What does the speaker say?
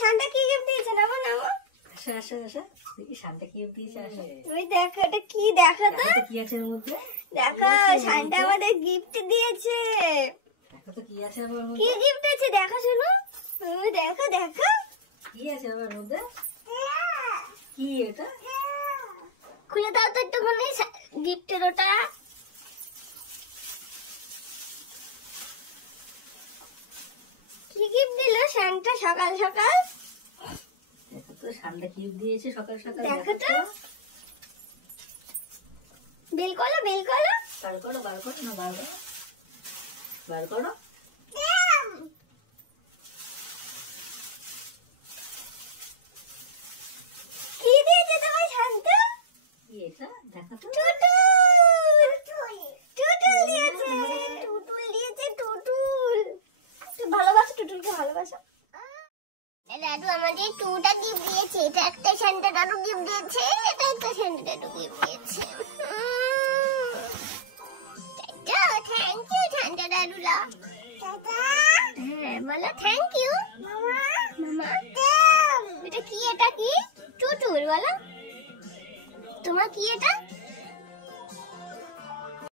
শান্তা কি গিফট দিয়েছে? নামো নামো। আসো আসো আসো, দেখি শান্তা কি গিফট দিয়েছে। আসো, তুমি দেখো এটা কি, দেখো তো কি আছে এর মধ্যে। দেখো শান্তা আমাদের গিফট দিয়েছে। দেখো তো কি আছে আবার মধ্যে। কি গিফট আছে দেখো, শুনো তুমি দেখো দেখো কি আছে আবার মধ্যে। কি এটা? খুলে দাও তো একটুখানি গিফটের ওটা। কি গিফট দিল শান্তা সকাল সকাল? দেখো তো শান্তা কি গিফট দিয়েছে সকাল সকাল। দেখো তো, বেল করো বেল করো। বার করো বার করো না, বার করো বার করো। কি দিয়েছে তোমার শান্তা? কি এটা দেখো তো। টুটুল দিয়েছে, টুটুল দিয়েছে, টুটুল। তুই ভালোবাসো টুটুলকে, ভালোবাসো। দাদু আমাদের টুটা গিফট দিয়েছে। এটা একটা শান্তা দাদু গিফট দিয়েছে, এটা একটা শান্তা দাদু গিফট দিয়েছে। থ্যাংক ইউ শান্তা দাদুলা। হ্যাঁ বলো থ্যাংক ইউ মামা। মামা এটা কি, এটা কি? টুটুল বলো। তোমার কি এটা?